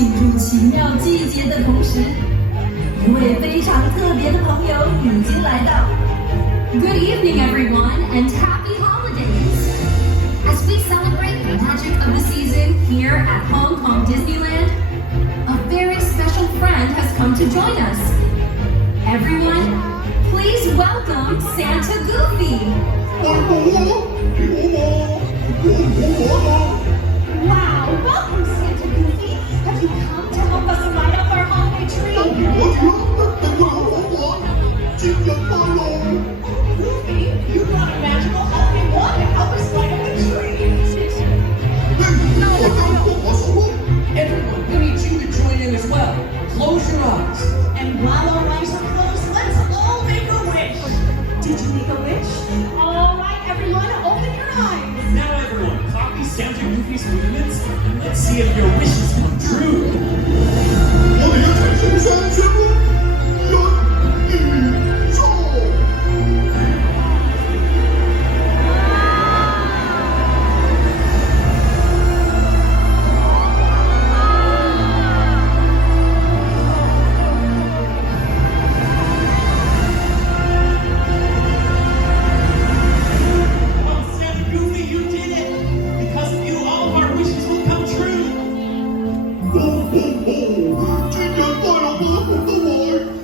庆祝奇妙季节的同时，一位非常特别的朋友已经来到。Good evening, everyone, and happy holidays! As we celebrate the magic of the season here at Hong Kong Disneyland, a very special friend has come to join us. Everyone, please welcome Santa Goofy. Wow, welcome Santa Goofy. Have you come to help us light up our holiday tree? Goofy, you brought a magical holiday wand to help us light up the tree. Everyone, we need you to join in as well. Close your eyes. And while our eyes are closed, let's all make a wish. Did you make a wish? All right, everyone, open your eyes. Now everyone, copy Santa Goofy's movements and let's see if your wishes come true. 我哋一齊送上節目，一、二、三。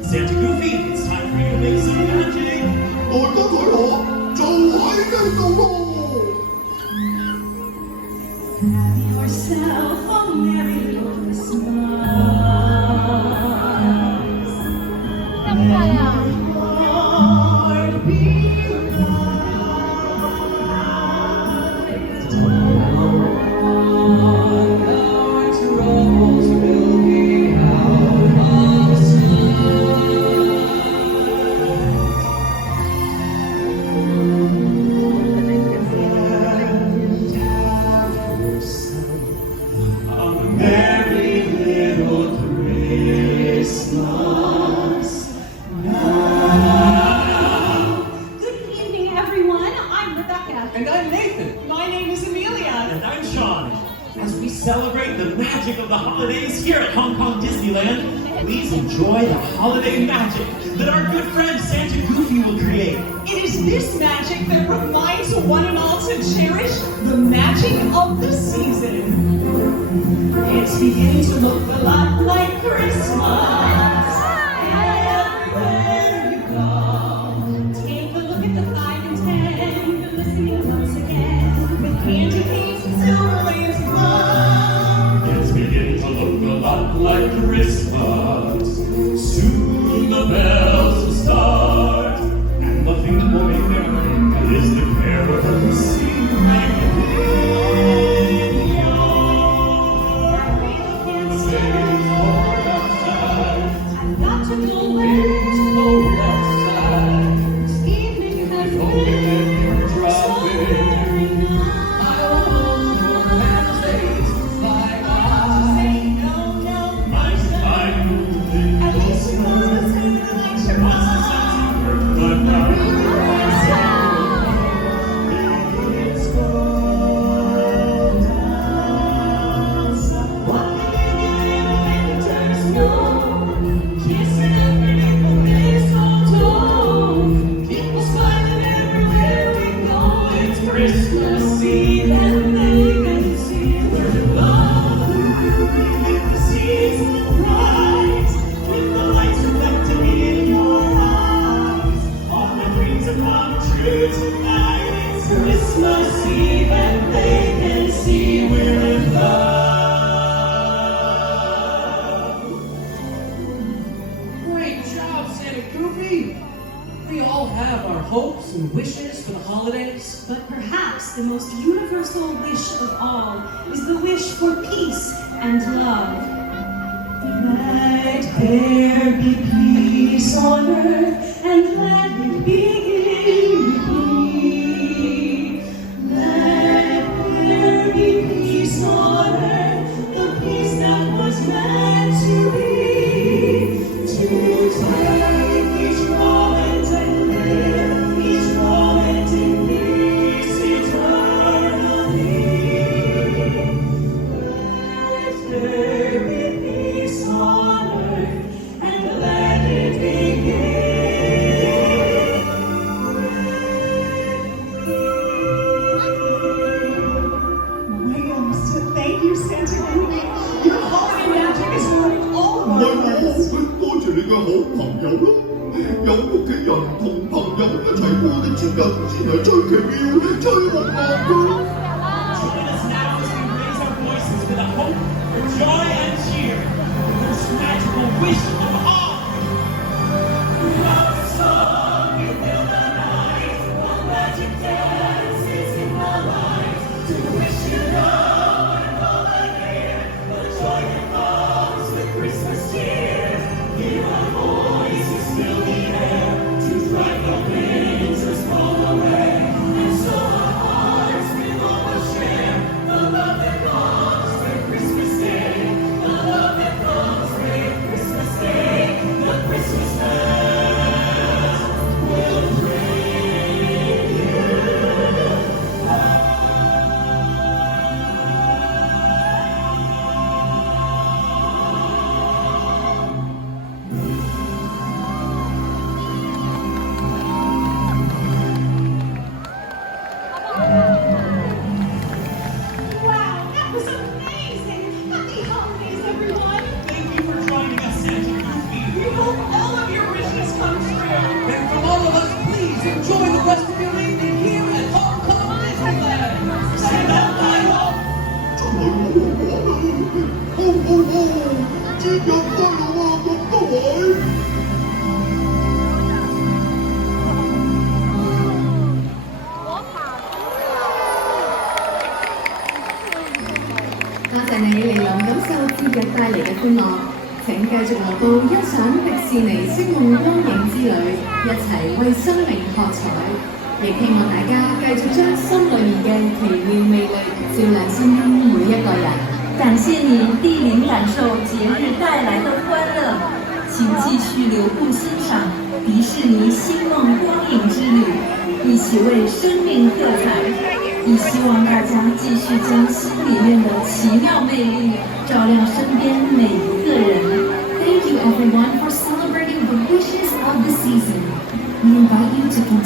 Santa Goofy, it's time for you to make some magic. 大家睇下，就喺呢度咯。Have yourself a Merry Christmas. May your heart be And I'm Nathan. My name is Amelia. And I'm Sean. As we celebrate the magic of the holidays here at Hong Kong Disneyland, please enjoy the holiday magic that our good friend Santa Goofy will create. It is this magic that reminds one and all to cherish the magic of the season. It's beginning to look a lot like Christmas. Everywhere you go, take a look at the 5 and 10. You're listening once again with candy canes and silver lamps glow. It's beginning to look a lot like Christmas. Soon the bells will start, and the thing that will make them ring is the carol we sing like I've got to go where it's evening has been so very nice. Say no, no, at least you know the Santa likes your Christmas Eve and they can see where love with the season rise, with the lights reflecting in your eyes. All my dreams have come true tonight. It's Christmas Eve and they can see we're in love. Great job, Santa Goofy. We all have our hopes and wishes for the holidays. But perhaps the most universal wish of all is the wish for peace and love. Let there be peace on earth and let it begin with me. Let there be peace on earth, the peace that was meant to be. To take each moment and live each moment in peace eternally. Let there be peace. 節日先係最奇妙、最浪漫嘅。Join us now as we raise our voices with a hope for joy and cheer, the most magical wish of all. Love song, you fill the night, one magic dance is in the light, to wish you love and all the year, the joy that comes with Christmas cheer. Hear our voices fill the air, to drive the winters fall away, and so our hearts will always share the love that comes with Christmas Day, the love that comes with Christmas Day, the Christmas bells will bring you home. 多謝你嚟臨感受節日帶嚟嘅歡樂，請繼續留步欣賞迪士尼星夢光影之旅，一齊為生命喝彩。亦希望大家繼續將心裏面嘅奇妙魅力照亮身邊每一個人。感謝你莅臨感受節日帶來的歡樂，請繼續留步欣賞迪士尼星夢光影之旅，一起為生命喝彩。也希望大家繼續將心裡面的奇妙魅力照亮身邊每一個人。Thank you everyone for celebrating the wishes of the season. We invite you to continue